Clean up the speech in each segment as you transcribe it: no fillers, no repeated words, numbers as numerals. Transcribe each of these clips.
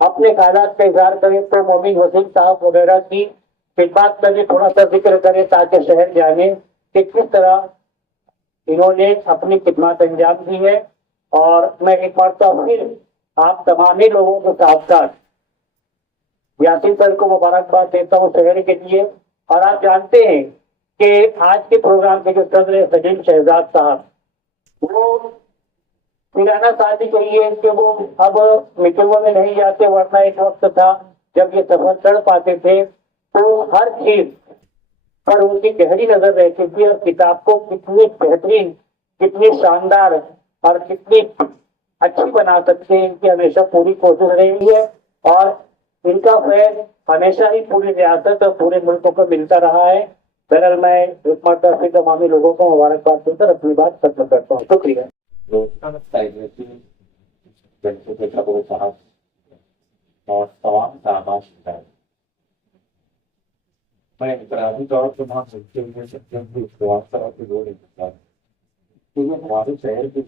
اپنے خیالات کا اظہار کریں تو مومن وسیم صاحب وغیرہ کی خدمات کا بھی تھوڑا سا ذکر کریں تاکہ شہر جانے کہ کس طرح انہوں نے اپنی خدمات انجام دی ہے. اور میں ایک مرتبہ پھر آپ تمامی لوگوں کے ساتھ ساتھ یاسین سر کو مبارکباد دیتا ہوں شہر کے لیے. اور آپ جانتے ہیں کہ آج کے پروگرام کے جو صدر سجین شہزاد صاحب وہ پرانا ساتھی کہیے کہ وہ اب میٹنگوں میں نہیں جاتے, ورنہ ایک وقت تھا جب یہ سفر چڑھ پاتے تھے تو ہر چیز پر ان کی گہری نظر رہتی تھی اور کتاب کو کتنی بہترین, کتنی شاندار اور کتنی اچھی بنا سکتے ہیں ان کی ہمیشہ پوری کوشش رہی ہے. اور ان کا فیض ہمیشہ ہی پوری ریاست اور پورے ملک کو ملتا رہا ہے. بہرحال میں ایک مرتبہ پھر تمامی لوگوں کو مبارکباد دے کر اپنی بات ختم کرتا ہوں. شکریہ. اور تمام صاحبان میں انفرادی طور پر وہاں ملتے ہوئے سکتے ہیں کہ آپ طرح کے لوگ انتظار کیونکہ ہمارے شہر کی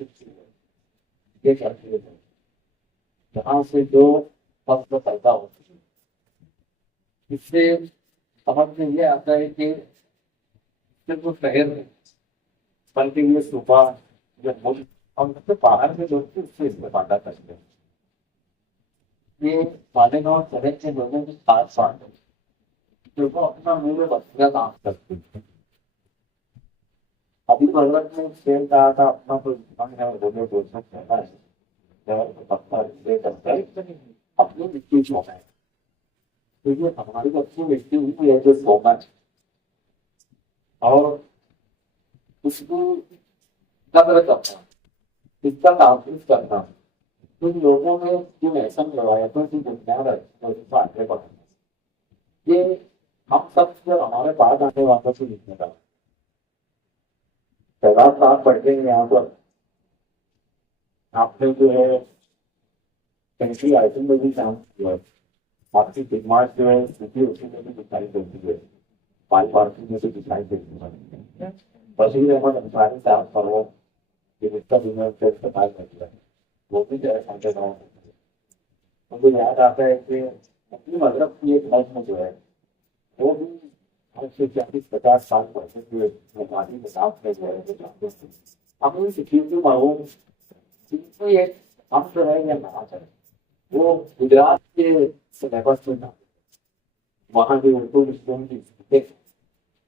یہ کرتے ہیں جہاں سے جو فصل پیدا ہوتی ہے اس سے سمجھ میں یہ آتا ہے کہ صرف وہ شہر ہے بلکہ یہ صوبہ یہ ملک ہم سے باہر کے لوگ بھی اس سے استفادہ کرتے ہیں. یہ مالیگاؤں شہر کے لوگوں کی خاص بات ہے جو وہ اپنا منہ بخشیہ کام کرتے ہیں. ابھی بغلت میں شیر کہا تھا اپنا کوئی زبان ہے وہ بول سکتے ہیں اپنی مٹی چھوڑا ہے کیونکہ ہماری کو اپنی مٹی ہوئی ہے جو سونا ہے اور اس کو قدر کرنا اس کا تحفظ کرنا ان لوگوں میں جن ایسا روایتوں کی بنیاد ہے آگے بڑھنا یہ ہم سب سے ہمارے بعد آنے والوں سے لکھنے کا شہزاد صاحب پڑھتے ہیں یہاں پر آپ نے جو ہے کنٹری آئٹم میں بھی کام کیا ہے. آپ کی خدمات جو ہے اسی میں بھی دکھائی دیتی ہے. پال پارکنگ میں بھی دکھائی دیتی ہے. بشیر احمد انصاری صاحب فروغ یہ کا دنیا سے استعمال کرتا ہے وہ بھی جو ہے سمجھے گاؤں مجھے یاد آتا ہے کہ اپنی مذہب کی ایک نظم جو ہے وہ بھی آج سے 40-50 سال پہلے ہوئے مقامی نصاب میں جو ہے ہم ان سکیورٹی معلوم ایک ہم جو ہے یا نہ کریں وہ گجرات کے سلیبس میں تھا وہاں بھی اردو اسکول کی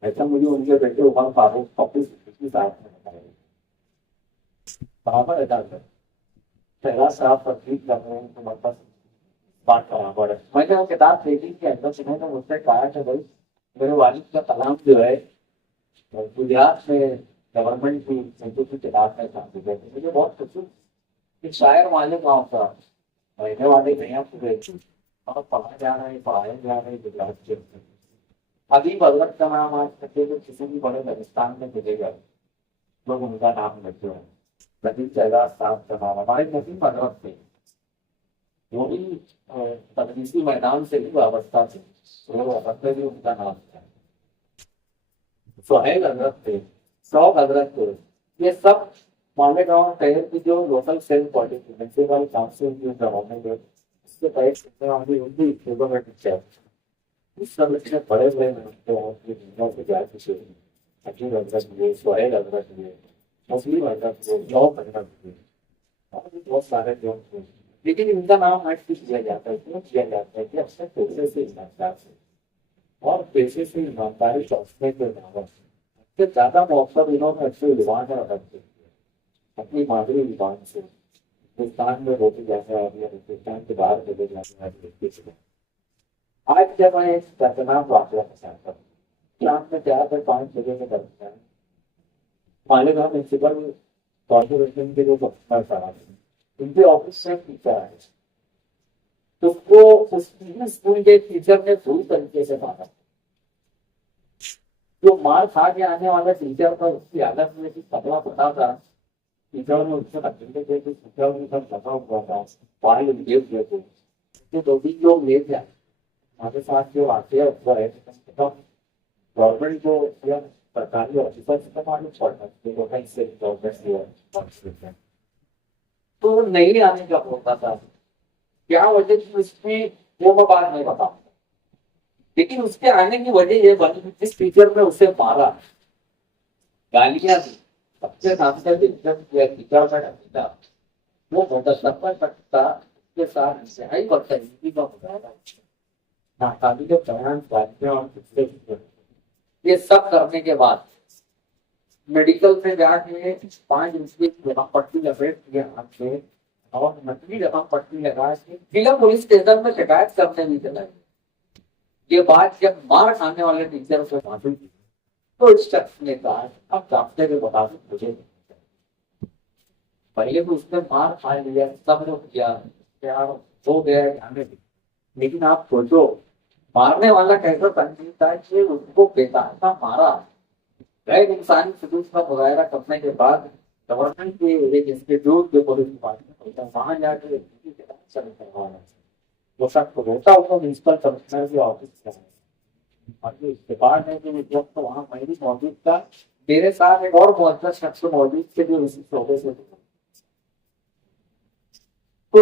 ایسا مجھے ان کے بیٹے عمر فاروق کی ساتھ میں بتایا برابر ادا کر شہزاد صاحب تقریب کر رہے ہیں تو مطلب بات کرنا پڑے. میں نے وہ کتاب دیکھی کہ اندر سے میں نے مجھ سے کہا کہ بھائی میرے والد کا کلام جو ہے گجرات میں گورنمنٹ کی اردو کی کتاب میں شامل ہے. مجھے بہت خوشی کہ شاعر والے گاؤں کا رہنے والے نہیں پورے اور پڑھا جا رہا ہے پڑھائے جا رہے گجرات کے ابھی بغلت کا نام آج تک کسی بھی بڑے پاکستان میں ملے گا لوگ ان کا نام لیتے ہیں. لطیف شہزاد صاحب کا نام ہمارے نظیم مذہب تھے وہ بھی تدریسی میدان سے بھی وابستہ تھے وابستہ بھی ان کا نام تھا. سہیل حضرت تھے, شوق حضرت تھے, یہ سب مالیگاؤں شہر کی جو local sale policy municipal council کی گورنمنٹ ہے اس کے تحت اس سب اتنے بڑے بڑے سے جا چکے ہیں. حکیم حضرت ہوئے, سہیل حضرت ہوئے, مسلم حضرت ہوئے, شوق حضرت ہوئے اور بھی بہت سارے لوگ تھے. لیکن ان کا نام آج بھی کیا جاتا ہے کیوں کیا جاتا ہے کہ اکثر پیسے سے ایماندار سے اور پیسے سے ایمانداری چوسنے کے علاوہ سے زیادہ موثر انہوں نے اچھے زبان اور ادب سے اپنی مادری زبان سے ہندوستان میں روکے جانے والی ہندوستان کے باہر چلے جانے والی. آج جب میں ایک دردناک واقعہ چاہتا ہوں کہ آپ میں 4 سے 5 جگہ میں کرتا ہے مالیگاؤں میونسپل کارپوریشن کے جو سارا ان کے آفس سے ٹیچر آئے تو وہ اسکول کے ٹیچر نے پوری طریقے سے مارا. جو مار کھا کے آنے والا ٹیچر تھا اس کی عادت میں پتلا پتا تھا ٹیچر نے اس سے بچے تھے کہ ٹیچر نے سب پتا ہوا تھا پانی دیے ہوئے تھے تو بھی لوگ لے جائے ہمارے ساتھ جو واقعہ ہوا ہے گورنمنٹ کو یا سرکاری آفیسر سے معلوم پڑتا ہے سے گورنمنٹ تو نہیں آنے کا ہوتا تھا کیا وجہ تھی اس کی وہ میں بات نہیں بتاؤں، لیکن اس کے آنے کی وجہ یہ بنی جس ٹیچر نے اسے مارا، گالیاں دی، سب سے نام سے وہ متصفر کرتا کے ساتھ انتہائی بدتمیزی کا مظاہرہ، ناقابل بیان گالیاں اور غصے کی، یہ سب کرنے کے بعد میڈیکل سے جا کے 5 انچ کی جمع پٹی لپیٹ دیا ہاتھ سے اور نقلی جمع پٹی لگا کے ضلع پولیس اسٹیشن میں شکایت کرنے نہیں چلا۔ یہ بات جب مار کھانے والے ٹیچر سے معلوم کی تو اس شخص نے کہا اب ڈاکٹر کے مطابق مجھے پہلے تو اس نے مار کھا لیا، سب نے کیا ہو گیا جانے دی، لیکن آپ سوچو مارنے والا کیسا تنظیم تھا کہ اس کو بےتحاشا مارا، غیر انسانی سلوک کا مظاہرہ کرنے کے بعد گورنمنٹ کے ایک انسٹیٹیوٹ کے پولیس ڈپارٹمنٹ وہاں جا کے کروانا، وہ سب کو روتا اس کو میونسپل کمشنر کے آفس کا اور جو استعفار ہے کہ اس وقت وہاں میں بھی موجود تھا، میرے ساتھ ایک اور معزز شخص موجود تھے جو اسی شعبے سے تھے۔ تو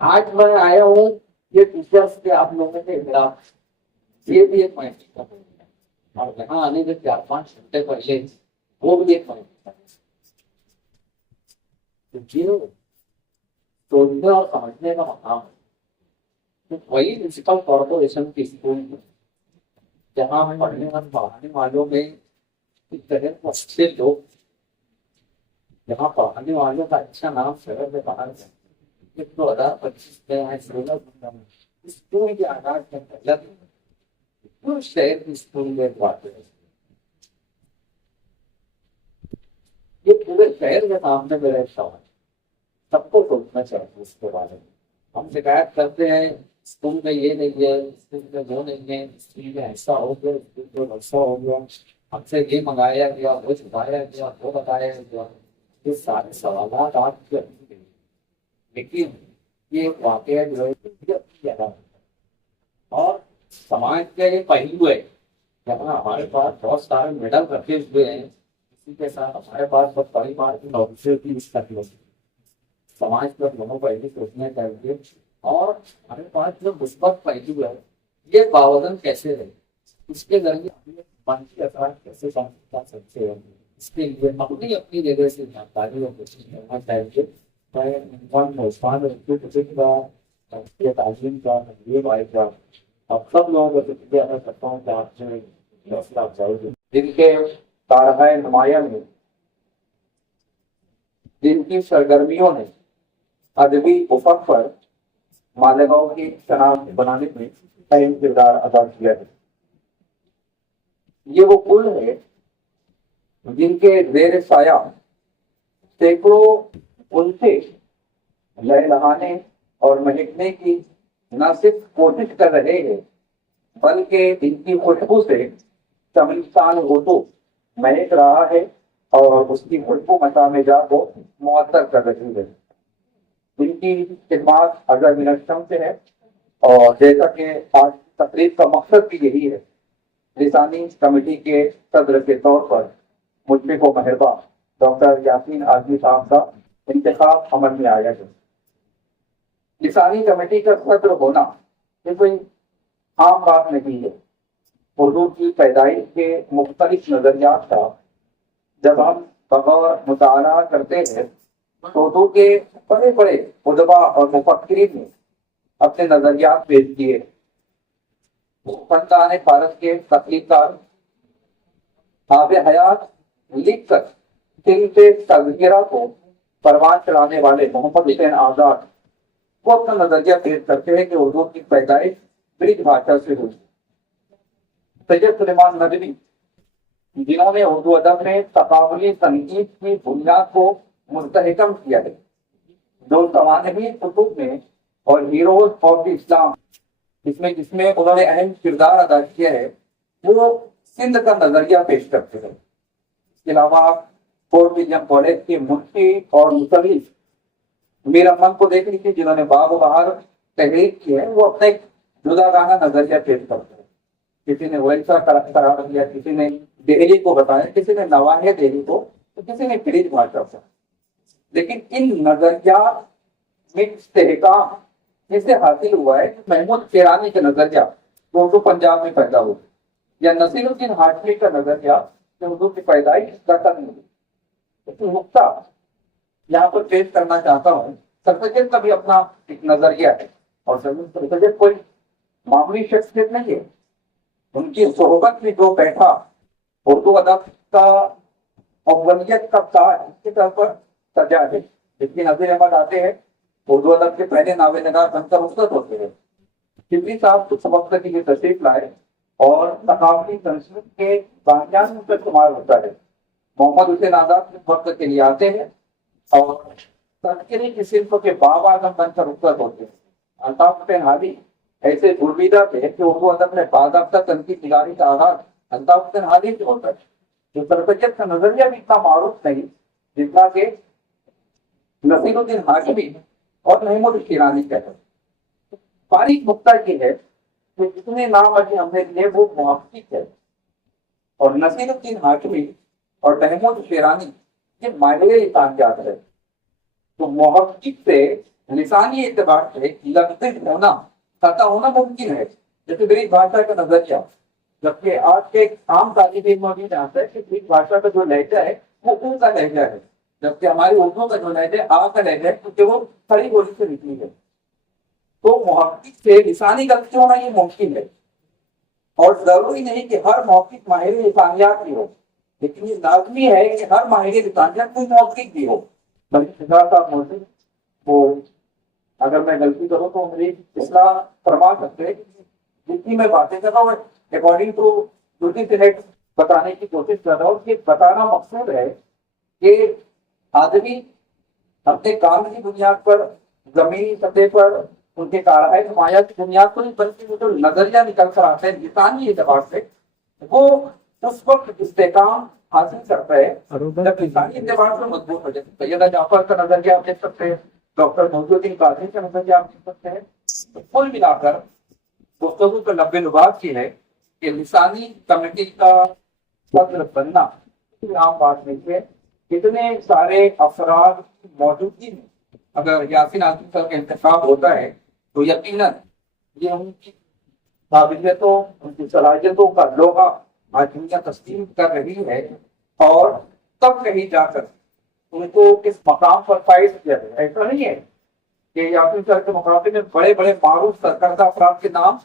آج میں آیا ہوں یہ ٹیچرس کے آپ لوگوں کے خلاف، یہ بھی ایک محنت ہے اور یہاں آنے کے 4-5 گھنٹے پہلے وہ بھی ایک محنت ہے، سوچنے اور سمجھنے کا مقام ہے۔ وہی میونسپل کارپوریشن کی اسکول میں جہاں پڑھنے اور پڑھانے والوں میں اس طرح اچھے لوگ، جہاں پڑھانے والوں کا اچھا نام شہر میں باہر ہے، 2025 میں اسکول کے آغاز میں پہلا دن شہر کی اسکول میں بات ہے، یہ پورے شہر کے سامنے میرا ایک سوال، سب کو سوچنا چاہیے اس کے بارے میں۔ ہم شکایت کرتے ہیں اسکول میں یہ نہیں ہے، اسکول میں وہ نہیں ہے، اسکول میں ایسا ہو گیا، اسکول میں ویسا ہو گیا، ہم سے یہ منگایا گیا، وہ چھپایا گیا، وہ بتایا گیا، یہ سارے سوالات آپ کے، لیکن یہ واقعہ جو ہے اور سماج کا یہ پہلو ہے، جہاں ہمارے پاس بہت سارے میڈل رکھے ہوئے ہیں، اسی کے ساتھ ہمارے پاس بہت بڑی بار کی نوکریوں کی سماج پر لوگوں کو ایسی سوچنا چاہیے، اور ہمارے پاس جو مثبت پہلو ہے یہ باوزن کیسے رہے، اس کے ذریعے منفی اثرات کیسے کم کر سکتے ہیں، اس کے لیے اپنی اپنی جگہ سے جانکاری اور کوشش کرنا چاہیے۔ تعلیم کا یہ آئے گا، اب سب لوگوں کو شکریہ ادا کرتا ہوں کہ آپ سے حوصلہ افزائی ہوئی، جن کے تارہائے نمایاں میں، جن کی سرگرمیوں نے ادبی افق پر مالیگاؤں کی شناخت بنانے میں اہم کردار ادا کیا ہے۔ یہ وہ پل ہے جن کے زیر سایہ سینکڑوں انسے لہلہانے اور مہکنے کی نہ صرف کوشش کر رہے ہیں بلکہ ان کی خوشبو سے چمنستان اردو مہک رہا ہے اور اس کی خوشبو مسام جا کو معطر کر رہی ہے۔ ان کی خدمات اگر منشم سے ہے، اور جیسا کہ آج تقریب کا مقصد بھی یہی ہے، لسانی کمیٹی کے صدر کے طور پر مشرف و مہربان ڈاکٹر یاسین اعظمی صاحب کا انتخاب عمل میں آیا ہے۔ لسانی کمیٹی کا صدر ہونا یہ کوئی عام بات نہیں ہے۔ اردو کی پیدائش کے مختلف نظریات کا جب ہم بغور مطالعہ کرتے ہیں تو اردو کے بڑے بڑے ادبا اور مفکرین نے اپنے نظریات پیش کیے۔ فنکار فارس کے تخلیق کار آب حیات لکھ کر دل سے تذکرہ کو پروان چڑھانے والے محمد حسین آزاد وہ اپنا نظریہ پیش کرتے ہیں کہ اردو کی پیدائش برج بھاشا سے ہوئی۔ سید سلیمان ندوی جنہوں نے اردو ادب میں تقابلی تنقید کی بنیاد کو مستحکم کیا ہے، جو سوانحی کتب میں اور ہیروز آف دی اسلام جس میں انہوں نے اہم کردار ادا کیا ہے، وہ سندھ کا نظریہ پیش کرتے ہیں۔ اس کے علاوہ فورٹ ولیم کالج کے مفتی اور مصنف میر امن کو دیکھ لیجیے، جنہوں نے باب و بہار تحریر کی ہے، وہ اپنا ایک جداگانہ نظریہ پیش کرتے ہیں۔ کسی نے ویسا قرار دیا، کسی نے دہلی کو بتایا، کسی نے نواحِ دہلی کو، تو کسی نے برج بھاشا کو۔ لیکن ان نظریات میں استحکام جسے حاصل ہوا ہے محمود کیرانی کا نظریہ جو اردو پنجاب میں پیدا ہوا، یا نصیر الدین ہاشمی کا نظریہ کہ اردو کی پیدائش دکن میں ہوئی۔ نقطہ یہاں پر پیش کرنا چاہتا ہوں، سر سید کا بھی اپنا ایک نظریہ ہے، اور سر سید کوئی معمولی شخصیت نہیں ہے۔ ان کی صحبت میں جو بیٹھا اردو ادب کا اولیت کا تاج اس کے طور پر سجا ہے۔ جس کی نظیر احمد آتے ہیں اردو ادب کے پہلے ناول نگار بن کر رخصت ہوتے ہیں۔ شبلی صاحب کچھ وقت کے لیے تشریف لائے اور ثقافتی تنظیم کے بانیان میں سے شمار ہوتا ہے۔ محمد حسین آزاد کچھ وقت کے لیے آتے ہیں اور تذکرے کی صنف کے باب اعظم بن کر رخصت ہوتے ہیں۔ الطاف حسین حاجی ایسے گرویدہ تھے کہ اردو ادب میں باضابطہ تنقید نگاری کا آغاز الطاف حسین حاجی سے ہوتا ہے۔ جو سر سید کا نظریہ بھی اتنا معروف نہیں جتنا کہ نصیر الدین ہاشمی اور محمود کیرانی کہتے ہیں۔ باریک نقطہ یہ ہے کہ جتنے نام ابھی ہم نے لیے وہ محقق ہے، اور نصیر الدین ہاشمی اور محمود کیرانی یہ ماہر لسانیات ہے۔ تو محقق سے لسانی اعتبار سے لفظ ہونا خطا ہونا ممکن ہے، جیسے گریک بھاشا کا نظریہ، جبکہ آج کے عام طالب علموں بھی جانتا ہے کہ گریک بھاشا کا جو لہجہ ہے وہ اون کا لہجہ ہے، جبکہ ہماری اردو کا جو لہجہ ہے آ کا لہجہ ہے، کیونکہ وہ کھڑی بولی سے نکلی ہے۔ تو محقق سے لسانی غلطی ہونا یہ ممکن ہے، اور ضروری نہیں کہ ہر محقق ماہر لسانیات بھی ہو، لیکن یہ لازمی ہے کہ ہر ماہر لسانیات کوئی محقق بھی ہو۔ بلکہ صاحب موجود وہ اگر میں غلطی کروں تو میری اصلاح فرما سکتے ہیں۔ جتنی میں باتیں کر رہا ہوں اکارڈنگ ٹو دوسری سلیکٹ بتانے کی کوشش کر رہا ہوں کہ بتانا مقصود ہے کہ آدمی اپنے کام کی بنیاد پر، زمینی سطح پر ان کے کارہائے نمایاں کی بنیاد پر نہیں، بلکہ وہ جو نظریہ نکل کر آتے ہیں لسانی اعتبار سے، وہ اس وقت استحکام حاصل کرتا ہے جب لسانی اعتبار سے مضبوط ہو جائے۔ سیدہ جعفر کا نظریہ آپ دیکھ سکتے ہیں، ڈاکٹر محی الدین قادری کا نظریہ آپ دیکھ سکتے ہیں۔ کل ملا کر گفتگو کا لب لباس یہ ہے کہ لسانی کمیٹی کا صدر بننا عام بات نہیں ہے۔ کتنے سارے افراد کی موجودگی میں اگر یاسین عاطف صاحب کا انتخاب ہوتا ہے تو یقیناً یہ ان کی قابلیتوں، ان کی صلاحیتوں کا لوہا آج دنیا تسلیم کر رہی ہے، اور تب کہیں جا کر ان کو کس مقام پر فائز کیا جائے۔ ایسا نہیں ہے کہ یاسین صاحب کے مقابلے میں بڑے بڑے معروف سرکردہ افراد کے نام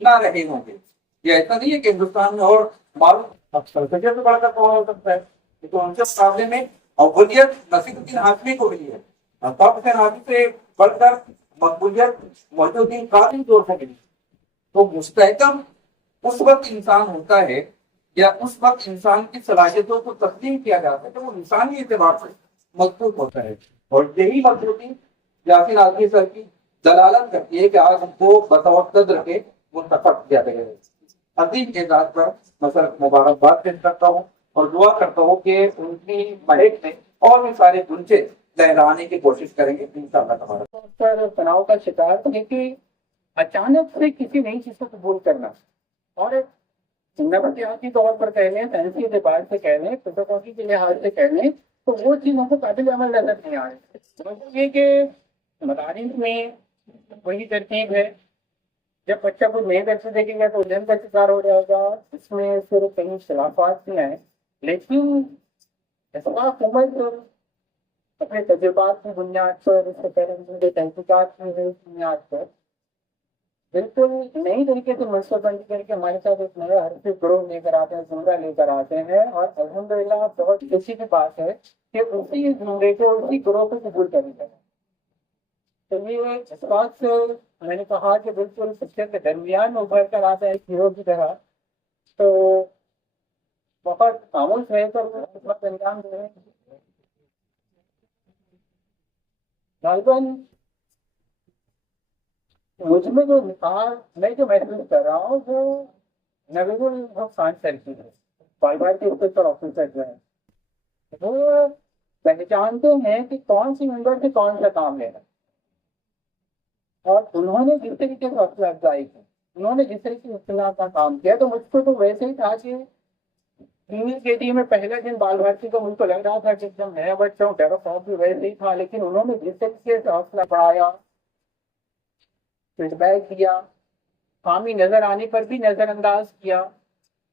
نہ رہے ہوں گے۔ یہ ایسا نہیں ہے کہ ہندوستان میں اور معروف سرکردہ سے بڑھ کر کون ہو سکتا ہے، تو ان کے مقابلے میں اولیت نصیر الدین ہاشمی کو ملی ہے، الطاف حسین حاجی سے بڑھ کر مقبولیت محی الدین قادری کو ملی۔ تو مستحکم اس وقت انسان ہوتا ہے یا اس وقت انسان کی صلاحیتوں کو تسلیم کیا جاتا ہے کہ وہ انسانی اعتبار سے مضبوط ہوتا ہے، اور یہی مضبوطی یاسین عاطف سر کی دلالت کرتی ہے کہ آج ہم کو بطور قدر کے منتخب کیا گیا ہے۔ عظیم اعزاز پر میں سر مبارکباد پیش کرتا ہوں اور دعا کرتا ہوں کہ ان کی مہک میں اور بھی سارے گنجے لہرانے کی کوشش کریں گے انشاءاللہ تبارک۔ پر تناؤ کا شکار ہے کہ اچانک سے کسی نئی چیز کو قبول کرنا، اور نفسیاتی طور پر کہہ لیں، سائنسی اعتبار سے کہہ لیں، پیڈاگوجی کے لحاظ سے کہہ لیں، تو وہ چیزوں کو قابل عمل نظر نہیں آ رہی۔ مطلب یہ کہ مدارس میں وہی ترتیب ہے، جب بچہ کوئی نئے درس دیکھے گا تو جن کا شکار ہو جائے گا، اس میں صرف کہیں اختلافات نہیں آئے، لیکن اسباق عمر اپنے تجربات کی بنیاد پر، اس سے پہلے تحقیقات کی بنیاد پر بالکل نئی طریقے سے منصوبہ بندی کر کے ہمارے ساتھ ایک نیا حرفی گروہ لے کر آتے ہیں، زمرہ لے کر آتے ہیں، اور الحمدللہ بہت خوشی کی بات ہے کہ اسی زمرے کو، اسی گروہ کو قبول کر لیا۔ تو یہ اس بات سے میں نے کہا کہ بالکل سچے کے درمیان میں ابھر کر آتا ہے ایک ہیرو کی طرح، تو بہت خاموش رہ کر وہ خدمت انجام دے رہے ہیں۔ غالباً مجھ میں جو مثال میں جو محسوس کر رہا ہوں وہ نوید الحسان سر کی ہے، بال کے اوپر آفیسر جو ہے، وہ پہچانتے ہیں کہ کون سی ممبر سے کون سا کام لینا، اور انہوں نے جس طریقے سے حوصلہ افزائی کی، انہوں نے جس طریقے سے اصطلاح کا کام کیا، تو مجھ کو تو ویسے ہی تھا کہ کے میں پہلا دن بال بھارتی کو مجھ کو لگ رہا تھا کہ ایک دم نیا بچہ ہوں، ڈیرو فارم بھی ویسے ہی تھا، لیکن انہوں نے جس طریقے سے حوصلہ بڑھایا، فیڈ بیک دیا، خامی نظر آنے پر بھی نظر انداز کیا.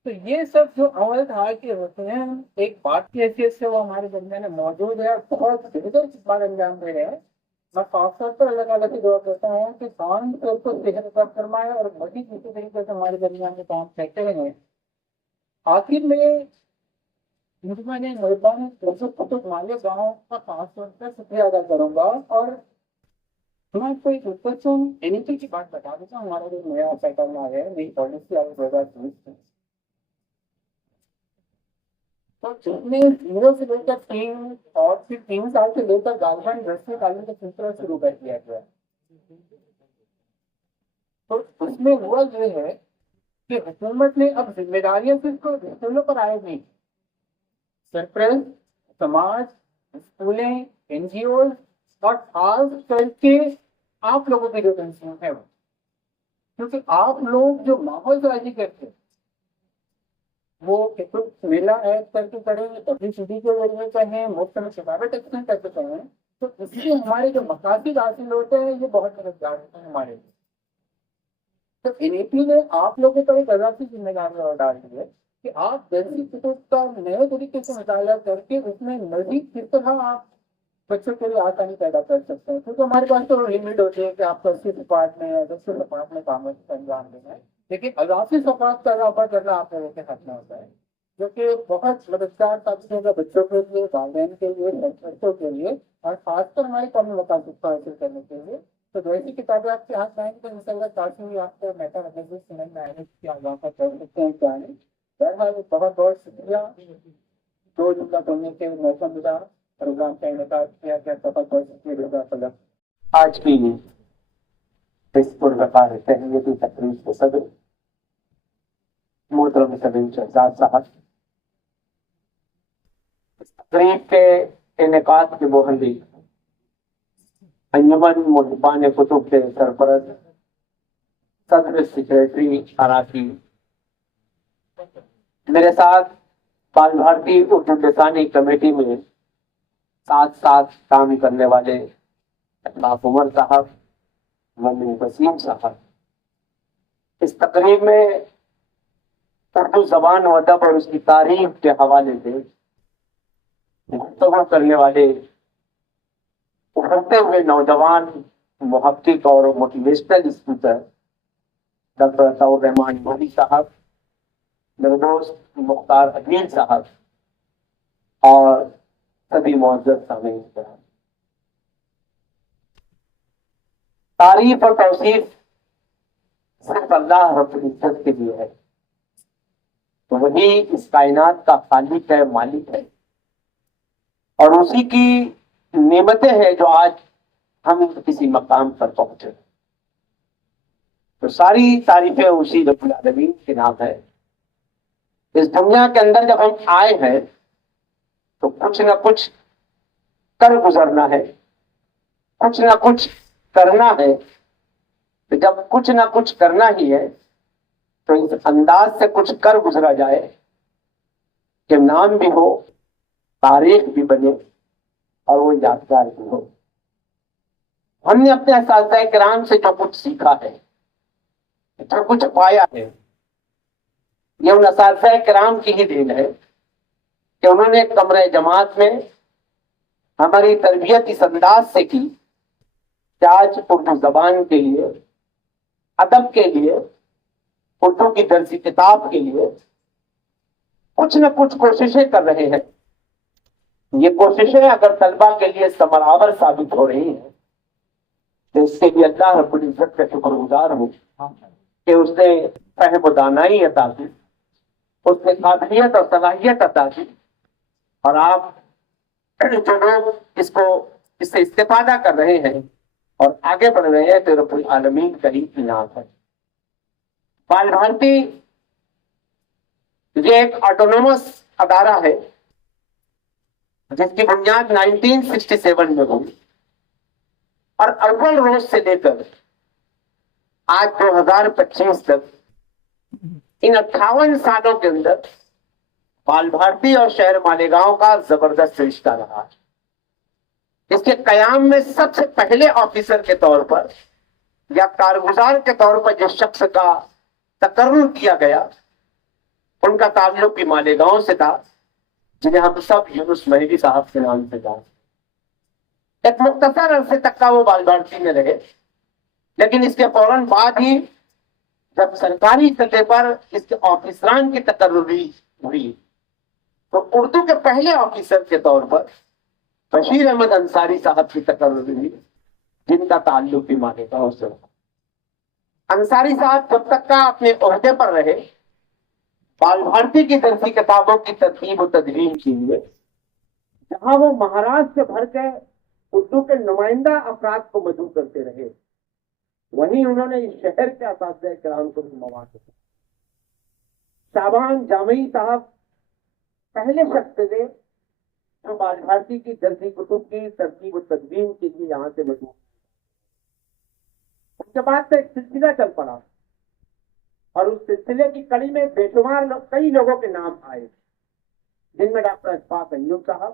تو یہ سب جو عمل تھا کہ حسین ایک بات کی حیثیت سے وہ ہمارے درمیان موجود ہے اور بہت بہتر بات انجام دے رہے ہیں. میں خاص طور پر اللہ تعالیٰ کی دعا کرتا ہوں کہ کام کو صحت عطا فرمائے اور مزید کسی طریقے سے ہمارے درمیان میں کام کرتے رہیں. آخر میں میں مہربانی قطب مالیہ گاؤں کا خاص طور پر شکریہ ادا کروں گا. اور میں آپ کو ایک مختصر NEP کی بات بتا دیتا ہوں. ہمارا جو نیا پیٹرن ہے، نئی پالیسی آئی 2020 میں، تو جس میں 0 سے لے کر 3 اور پھر 3 سال سے لے کر گورنمنٹ رستے ڈالنے کا سلسلہ شروع کر دیا گیا. تو اس میں ہوا یہ ہے کہ حکومت نے اب ذمہ داریاں صرف رسولوں پر عائد نہیں، سرپرست، سماج، اسکولیں، NGOز اور خاص کر کے آپ لوگوں کی جو تنظیم ہے وہ، کیونکہ آپ لوگ جو ماحول سازی کرتے ہیں وہ میلہ ایڈ کر کے کریں، پبلسٹی کے ذریعے کہیں، مفت میں کتابیں تقسیم کر کے کہیں، تو اس سے ہمارے جو مقاصد حاصل ہوتے ہیں یہ بہت مددگار ہوتے ہیں ہمارے لیے. تو NEP نے آپ لوگوں پر ایک اضافی ذمہ داری اور ڈال دی ہے کہ آپ درسی کتب کا نئے طریقے سے مطالعہ کر کے اس میں مزید کس طرح آپ بچوں کے لیے آسانی پیدا کر سکتے ہیں. کیونکہ ہمارے پاس تو لمٹ ہوتی ہے کہ آپ کو 80 پارٹ میں یا 10 پارٹ میں کام انجام دینا ہے، لیکن اضافی صفحات کا اضافہ کرنا آپ لوگوں کے ہاتھ میں ہوتا ہے، جو کہ بہت مددگار ثابت ہوگا بچوں کے لیے، والدین کے لیے، بچوں کے لیے، اور خاص کر ہمارے قومی مقاصد کو حاصل کرنے کے لیے. تو جو ایسی کتابیں آپ کے ہاتھ میں آئیں گی تو ان شاء اللہ کافی آپ کو میٹا انالیسس سمجھ میں آنے کی اضافہ کر سکتے ہیں کیا نہیں. بہرحال بہت بہت شکریہ. دو جملہ بولنے کے موقع ملا، پروگرام کا انعقاد کیا گیا. بہت بہت شکریہ جزاک اللہ. آج کی اس پروقار تحریتی تقریب کے صدر محترم سلیم شہزاد صاحب، تقریب کے انعقاد کے محلّی انجمن محبان کتب کے سرپرست صدر سیکریٹری اراکی، میرے ساتھ بال بھارتی اردو لسانی کمیٹی میں ساتھ ساتھ کام کرنے والے اطلاف عمر صاحب، مومن وسیم صاحب، اس تقریب میں اردو زبان و ادب اور اس کی تاریخ کے حوالے سے گفتگو کرنے والے ابھرتے ہوئے نوجوان محقق اور موٹیویشنل اسپیکر ڈاکٹر عطاء الرحمان مودی صاحب، میرے دوست مختار عدیل صاحب اور سبھی معزز سامعین کرام. تعریف اور توصیف صرف اللہ رب العزت کے لیے ہے، وہی اس کائنات کا خالق ہے، مالک ہے، اور اسی کی نعمتیں ہیں جو آج ہم کسی مقام پر پہنچے. تو ساری تعریفیں اسی رب العالمین کے نام ہے. اس دنیا کے اندر جب ہم آئے ہیں تو کچھ نہ کچھ کر گزرنا ہے، کچھ نہ کچھ کرنا ہے. تو جب کچھ نہ کچھ کرنا ہی ہے تو اس انداز سے کچھ کر گزرا جائے کہ نام بھی ہو، تاریخ بھی بنے اور وہ یادگار بھی ہو. ہم نے اپنے اساتذہ کرام سے جو کچھ سیکھا ہے، جو کچھ پایا ہے، یہ ان اساتذہ کرام کی ہی دین ہے کہ انہوں نے کمرہ جماعت میں ہماری تربیت اس انداز سے کی کہ آج اردو زبان کے لیے، ادب کے لیے، اردو کی درسی کتاب کے لیے کچھ نہ کچھ کوششیں کر رہے ہیں. یہ کوششیں اگر طلبہ کے لیے ثمرآور ثابت ہو رہی ہیں تو اس کے لیے اللہ رب العزت کا شکر گزار ہوں کہ اس نے فہم و دانائی عطا کی، اس نے قابلیت اور صلاحیت عطا کی، اور آپ جو لوگ اس سے استفادہ کر رہے ہیں اور آگے بڑھ رہے ہیں تو رب العالمین کا ہی انعام ہے. بال بھارتی یہ ایک آٹونومس ادارہ ہے جس کی بنیاد 1967 میں ہوئی، اور اول روز سے لے کر آج 2025 تک ان 58 سالوں کے اندر بال بھارتی اور شہر مالیگاؤں کا زبردست رشتہ رہا. اس کے قیام میں سب سے پہلے آفیسر کے طور پر یا کارگزار کے طور پر جس شخص کا تقرر کیا گیا ان کا تعلق بھی مالیگاؤں سے تھا، جنہیں ہم سب یونس مہدی صاحب کے نام سے جانتے۔ ایک مختصر عرصے تک کا وہ بال بھارتی میں رہے، لیکن اس کے فوراً بعد ہی جب سرکاری سطح پر اس کے آفیسران کی تقرری ہوئی تو اردو کے پہلے آفیسر کے طور پر بشیر احمد انصاری صاحب کی تقرری ہوئی، جن کا تعلق بھی مالیگاؤں سے ہوا۔ انصاری صاحب جب تک کا اپنے عہدے پر رہے، بال بھارتی کی درسی کتابوں کی ترتیب و تدوین کی ہوئے، جہاں وہ مہاراشٹر سے بھر کے اردو کے نمائندہ افراد کو مدعو کرتے رہے، وہیں انہوں نے اس شہر کے اساتذہ کرام کو بھی مواقع دیا۔ شعبان جامعی صاحب پہلے شخص تھے جو بال بھارتی کی درسی کتب کی ترتیب و تدوین کے لیے یہاں سے مدعو۔ اس کے بعد سے ایک سلسلہ چل پڑا اور اس سلسلے کی کڑی میں بے شمار کئی لوگوں کے نام آئے، جن میں ڈاکٹر اشفاق ایوب صاحب،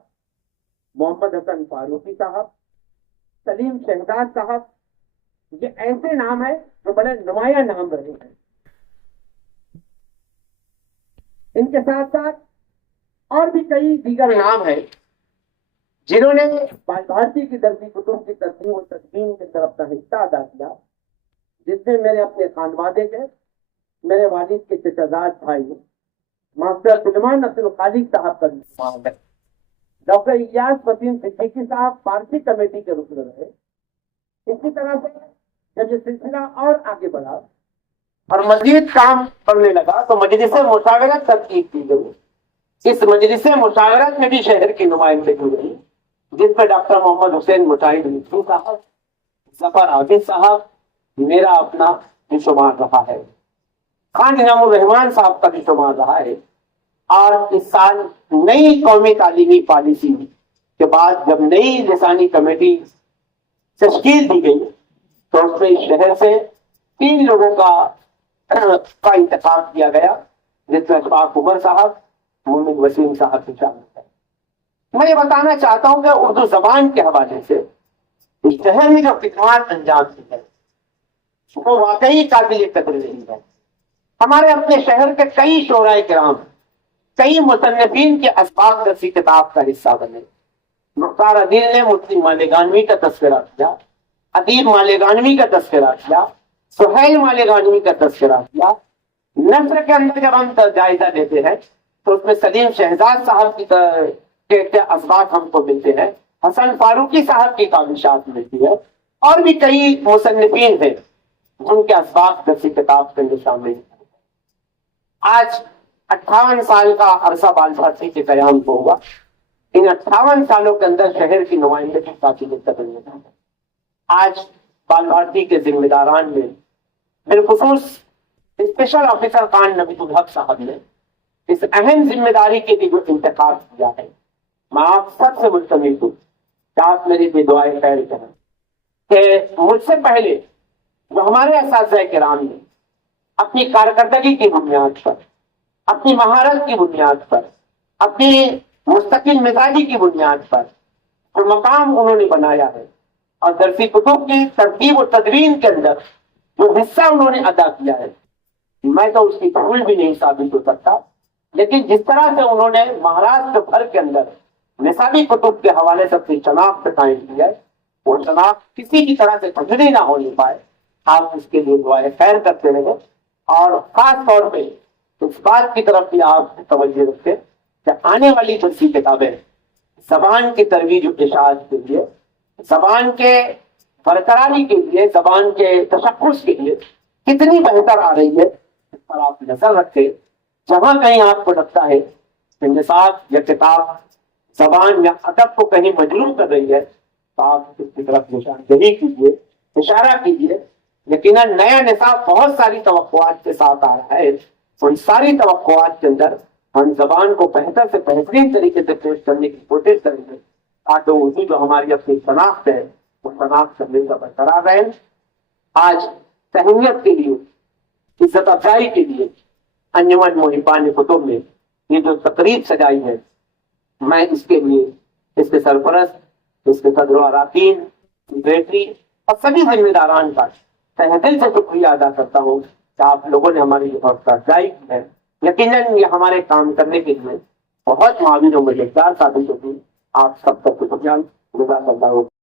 محمد حسن فاروقی صاحب، سلیم شہزاد صاحب۔ یہ ایسے نام ہیں جو بڑے نمایاں نام رہے ہیں۔ ان کے ساتھ ساتھ اور بھی کئی دیگر نام ہیں جنہوں نے بال بھارتی کی درسی کتب کی ترتیب و تدوین کی طرف کا حصہ ادا کیا، جس میں میرے اپنے خانوادے کے، میرے والد کے چچازاد بھائی ماسٹر سلیمان عبد الخالق صاحب کا بھی شمار ہے۔ ڈاکٹر الیاس وسیم صدیقی صاحب فارسی کمیٹی کے رکن رہے۔ اسی طرح سے جب یہ سلسلہ اور آگے بڑھا اور مزید کام بڑھنے لگا تو مجلس مشاورت ترتیب کی گئی۔ اس مجلس مشاورت میں بھی شہر کی نمائندگی ہوئی، جن پر ڈاکٹر محمد حسین مجاہد مصری صاحب، ظفر عابد صاحب، میرا اپنا بھی شمار رہا ہے، خان انعام الرحمان صاحب کا بھی شمار رہا ہے۔ اور اس سال نئی قومی تعلیمی پالیسی کے بعد جب نئی لسانی کمیٹی تشکیل دی گئی تو اس میں شہر سے 3 لوگوں کا انتخاب کیا گیا، جس میں اشفاق عمر صاحب، محمد وسیم صاحب بھی شامل ہے۔ میں یہ بتانا چاہتا ہوں کہ اردو زبان کے حوالے سے اس شہر میں جو خدمات انجام دی ہے وہ واقعی قابل قدر نہیں ہے۔ ہمارے اپنے شہر کے کئی شعراء کرام، کئی مصنفین کے اسباق درسی کتاب کا حصہ بنے۔ مختار عدیل نے مسلم مالیگانوی کا تذکرہ کیا، ادیب مالیگانوی کا تذکرہ کیا، سہیل مالیگانوی کا تذکرہ کیا۔ نثر کے اندر جب ہم جائزہ لیتے ہیں تو اس میں سلیم شہزاد صاحب کے اسباق ہم کو ملتے ہیں، حسن فاروقی صاحب کی کاوشات ملتی ہے، اور بھی کئی مصنفین ہیں جن کے اسباق درسی کتاب کے اندر شامل ہیں۔ آج 58 سال کا عرصہ بال بھارتی کے قیام کو ہوا۔ ان 58 سالوں کے اندر شہر کی نمائندگی قابل قدر ہے۔ آج بال بھارتی کے ذمہ داران میں بالخصوص اسپیشل آفیسر خان نبیل الحق صاحب نے اس اہم ذمہ داری کے لیے جو انتخاب کیا ہے، میں آپ سب سے ملتمس ہوں کہ آپ میری بھی دعائیں خیر کریں کہ مجھ سے پہلے جو ہمارے اساتذہ کرام نے اپنی کارکردگی کی بنیاد پر، اپنی مہارت کی بنیاد پر، اپنی مستقل مزاجی کی بنیاد پر جو مقام انہوں نے بنایا ہے اور درسی کتب کی ترتیب و تدوین کے اندر جو حصہ انہوں نے ادا کیا ہے، میں تو اس کی بھول بھی نہیں ثابت ہو سکتا۔ لیکن جس طرح سے انہوں نے مہاراشٹر بھر کے اندر نصابی کتب کے حوالے سے اپنی شناخت قائم کی ہے، وہ شناخت کسی کی طرح سے تجلی نہ ہونے پائے۔ آپ اس کے لیے دعائیں خیر کرتے رہے اور خاص طور پہ اس بات کی طرف بھی آپ توجہ رکھتے کہ آنے والی درسی کتابیں زبان کی ترویج و اشاعت کے لیے، زبان کے برقراری کے لیے، زبان کے تشخص کے لیے کتنی بہتر آ رہی ہے، اس پر آپ نظر رکھیں۔ جہاں کہیں آپ کو لگتا ہے کہ نصاب یا کتاب زبان یا ادب کو کہیں مجروح کر رہی ہے تو آپ اس کی طرف نشاندہی کیجیے، اشارہ کیجیے۔ یقیناً نیا نصاب بہت ساری توقعات کے ساتھ آ رہا ہے، ان ساری توقعات کے اندر ہم زبان کو بہتر سے بہترین طریقے سے پیش کرنے کی کوشش کریں گے تاکہ اردو جو ہماری اپنی شناخت ہے وہ شناخت ہمیشہ برقرار رہے۔ آج تہنیت کے لیے، عزت افزائی کے لیے انجمن محبان کتب میں یہ جو تقریب سجائی ہے، میں اس کے لیے اس کے سرپرست، اس کے صدر و اراکین، سیکریٹری اور سبھی ذمہ داران کا تہ دل سے شکریہ ادا کرتا ہوں کہ آپ لوگوں نے ہماری یہ حوصلہ افزائی کی ہے. یقیناً یہ ہمارے کام کرنے کے لیے بہت معاون و مددگار ثابت ہوگی. آپ سب کا شکریہ گزار کرتا ہوں.